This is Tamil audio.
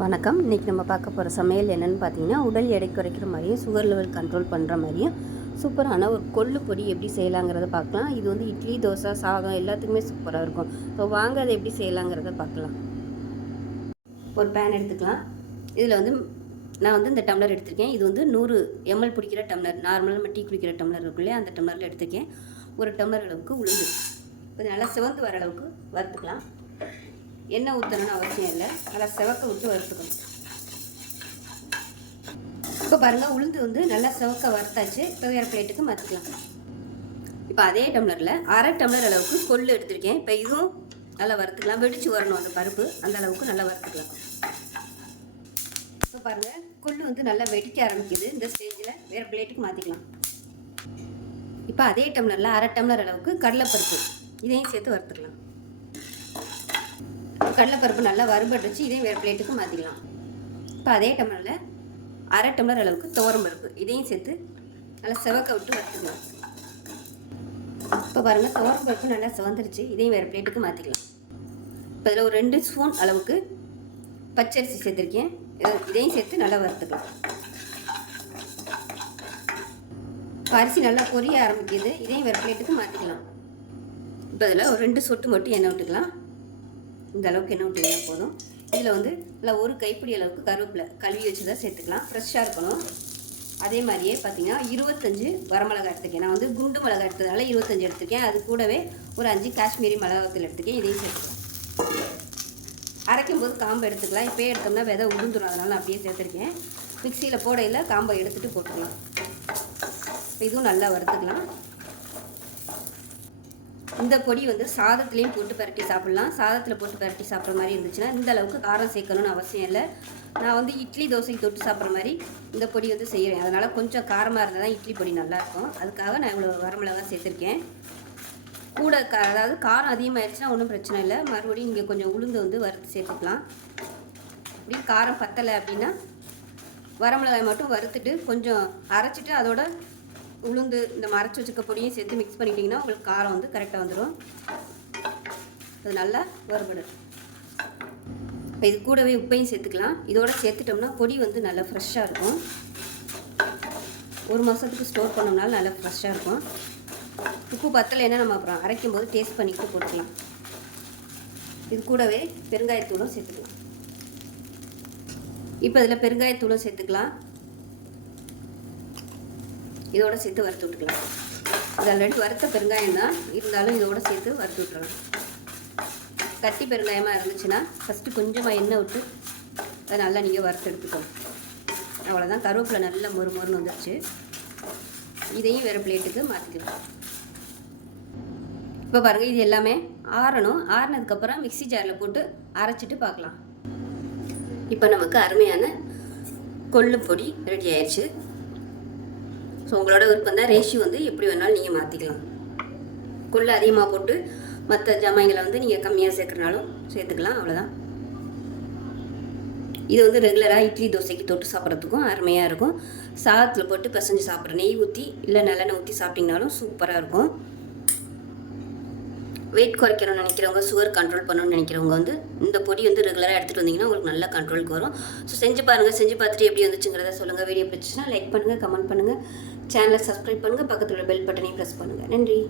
வணக்கம். இன்றைக்கி நம்ம பார்க்க போகிற சமையல் என்னென்னு பார்த்தீங்கன்னா உடல் எடை குறைக்கிற மாதிரியும் சுகர் லெவல் கண்ட்ரோல் பண்ணுற மாதிரியும் சூப்பரான ஒரு கொள்ளு பொடி எப்படி செய்யலாங்கிறத பார்க்கலாம். இது வந்து இட்லி தோசை சாதம் எல்லாத்துக்குமே சூப்பராக இருக்கும். ஸோ வாங்க அதை எப்படி செய்யலாங்கிறத பார்க்கலாம். ஒரு பேன் எடுத்துக்கலாம். இதில் வந்து நான் வந்து இந்த டம்ளர் எடுத்திருக்கேன். இது வந்து நூறு எம்எல் பிடிக்கிற டம்ளர் நார்மலாக நம்ம டீ குடிக்கிற டம்ளர் இருக்கும் இல்லையா? அந்த டம்ளரில் எடுத்திருக்கேன். ஒரு டம்ளர் அளவுக்கு உளுந்து. கொஞ்சம் நல்லா சிவந்து வர அளவுக்கு வறுத்துக்கலாம். எண்ணெய் ஊற்றணும்னு அவசியம் இல்லை. நல்லா செவக்க விட்டு வறுத்துக்கணும். இப்போ பாருங்கள் உளுந்து வந்து நல்லா செவக்க வறுத்தாச்சு. இப்போ வேறு பிளேட்டுக்கு மாற்றிக்கலாம் இப்போ அதே டம்ளரில் அரை டம்ளர் அளவுக்கு கொள்ளு எடுத்திருக்கேன். இப்போ இதுவும் நல்லா வறுத்துக்கலாம். வெடிச்சு வரணும் அந்த பருப்பு. அந்த அளவுக்கு நல்லா வறுத்துக்கலாம். இப்போ பாருங்கள் கொள்ளு வந்து நல்லா வெடிக்க ஆரம்பிக்குது. இந்த ஸ்டேஜில் வேறு பிளேட்டுக்கு மாற்றிக்கலாம் இப்போ அதே டம்ளரில் அரை டம்ளர் அளவுக்கு கடலைப்பருப்பு. இதையும் சேர்த்து வறுத்துக்கலாம். கடலைப்பருப்பு நல்லா வறுபட்டுச்சு இதையும் வேறு பிளேட்டுக்கு மாற்றிக்கலாம் இப்போ அதே டம்ளரில் அரை டம்ளர் அளவுக்கு துவரம் பருப்பு இதையும் சேர்த்து நல்லா செவக்க விட்டு வறுத்துக்கலாம். இப்போ பாருங்கள் துவரம் பருப்பு நல்லா சிவந்துருச்சு இதையும் வேறு பிளேட்டுக்கு மாற்றிக்கலாம் இப்போ இதில் ஒரு ரெண்டு ஸ்பூன் அளவுக்கு பச்சரிசி சேர்த்துருக்கேன். இதையும் சேர்த்து நல்லா வறுத்துக்கலாம். அரிசி நல்லா பொரிய ஆரம்பிக்குது இதையும் வேறு பிளேட்டுக்கு மாற்றிக்கலாம் இப்போ இதில் ஒரு ரெண்டு சொட்டு மட்டும் எண்ணெய் விட்டுக்கலாம். இந்த அளவுக்கு என்ன விட்டுக்கிட்டா போதும். இதில் வந்து இல்லை ஒரு கைப்பிடி அளவுக்கு கருவேப்பிலை கழுவி வச்சு தான் சேர்த்துக்கலாம். ஃப்ரெஷ்ஷாக இருக்கணும். அதே மாதிரியே பார்த்தீங்கன்னா இருபத்தஞ்சு வரமிளகா எடுத்துக்கேன் நான் வந்து குண்டு மிளகா எடுத்ததுனால இருபத்தஞ்சு எடுத்துருக்கேன். அது கூடவே ஒரு அஞ்சு காஷ்மீரி மிளகாத்தில் எடுத்துக்கேன் இதையும் சேர்த்துக்கலாம். அரைக்கும் போது காம்பை எடுத்துக்கலாம். இப்போயே எடுத்தோம்னா விதை உளுந்துடும் அதனால் நான் அப்படியே சேர்த்துருக்கேன். மிக்சியில் போடையில் காம்பை எடுத்துகிட்டு போட்டுக்கலாம். இதுவும் நல்லா வறுத்துக்கலாம். இந்த பொடி வந்து சாதத்துலேயும் போட்டு பரட்டி சாப்பிட்லாம். சாதத்தில் போட்டு பரட்டி சாப்பிட்ற மாதிரி இருந்துச்சுன்னா இந்த அளவுக்கு காரம் சேர்க்கணும்னு அவசியம் இல்லை. நான் வந்து இட்லி தோசைக்கு தொட்டு சாப்பிட்ற மாதிரி இந்த பொடி வந்து செய்கிறேன் அதனால் கொஞ்சம் காரமாக இருந்தால் தான் இட்லி பொடி நல்லாயிருக்கும் அதுக்காக நான் இவ்வளோ வரமிளகா சேர்த்துருக்கேன். கூட க அதாவது காரம் அதிகமாகிடுச்சுன்னா ஒன்றும் பிரச்சனை இல்லை. மறுபடியும் இங்கே கொஞ்சம் உளுந்து வந்து வறுத்து சேர்த்துக்கலாம். இப்படி காரம் பத்தலை அப்படின்னா வரமிளகாய் மட்டும் வறுத்துட்டு கொஞ்சம் அரைச்சிட்டு அதோட உளுந்து இந்த மரைச்சி வச்சுக்க பொடியும் சேர்த்து மிக்ஸ் பண்ணிட்டீங்கன்னா உங்களுக்கு காரம் வந்து கரெக்டாக வந்துடும் அது நல்லா வறுபடும் இப்போ இது கூடவே உப்பையும் சேர்த்துக்கலாம். இதோட சேர்த்துட்டோம்னா பொடி வந்து நல்லா ஃப்ரெஷ்ஷாக இருக்கும். ஒரு மாதத்துக்கு ஸ்டோர் பண்ணோம்னால நல்லா ஃப்ரெஷ்ஷாக இருக்கும். உப்பு பத்தலைன்னா நம்ம அப்புறம் அரைக்கும் போது டேஸ்ட் பண்ணிக்கிட்டு போட்டுக்கலாம். இது கூடவே பெருங்காயத்தூளும் சேர்த்துக்கலாம். இப்போ இதில் பெருங்காயத்தூளும் சேர்த்துக்கலாம். இதோட சேர்த்து வறுத்து விட்டுக்கலாம். இது ஆல்ரெடி வறுத்த பெருங்காயம் தான். இருந்தாலும் இதோட சேர்த்து வறுத்து விட்டுக்கலாம் கட்டி பெருங்காயமாக இருந்துச்சுன்னா ஃபஸ்ட்டு கொஞ்சமாக எண்ணெய் விட்டு அதை நல்லா நீங்கள் வறுத்து எடுத்துக்கணும் அவ்வளோதான் கருவேப்பிலை நல்லா மொறு மொறுன்னு வந்துடுச்சு இதையும் வேறு பிளேட்டுக்கு மாற்றிக்கலாம் இப்போ பாருங்கள் இது எல்லாமே ஆறணும். ஆறினதுக்கப்புறம் மிக்ஸி ஜாரில் போட்டு அரைச்சிட்டு பார்க்கலாம். இப்போ நமக்கு அருமையான கொள்ளு பொடி ரெடி ஆயிடுச்சு ஸோ உங்களோட விருப்பம் தான் ரேஷியோ வந்து எப்படி வேணாலும் நீங்கள் மாற்றிக்கலாம் கொள்ளு அதிகமாக போட்டு மற்ற ஜாமாய்களை வந்து நீங்கள் கம்மியாக சேர்க்குறனாலும் சேர்த்துக்கலாம் அவ்வளோதான் இது வந்து ரெகுலராக இட்லி தோசைக்கு தொட்டு சாப்பிட்றதுக்கும் அருமையாக இருக்கும். சாதத்தில் போட்டு பிசைஞ்சு சாப்பிட்ற நெய் ஊற்றி இல்லை நல்லெண்ணெய் ஊற்றி சாப்பிட்டிங்கனாலும் சூப்பராக இருக்கும். வெயிட் குறைக்கணும்னு நினைக்கிறவங்க சுகர் கண்ட்ரோல் பண்ணணும்னு நினைக்கிறவங்க வந்து இந்த பொடி வந்து ரெகுலராக எடுத்துகிட்டு வந்தீங்கன்னா உங்களுக்கு நல்ல கண்ட்ரோலுக்கு வரும். ஸோ செஞ்சு பாருங்கள் செஞ்சு பார்த்துட்டு எப்படி வந்துச்சுங்கிறத சொல்லுங்கள் வீடியோ பிடிச்சிச்சுன்னா லைக் பண்ணுங்கள் கமெண்ட் பண்ணுங்கள் சேனலை சப்ஸ்கிரைப் பண்ணுங்கள் பக்கத்தில் உள்ள பெல் பட்டனையும் ப்ரெஸ் பண்ணுங்கள் நன்றி.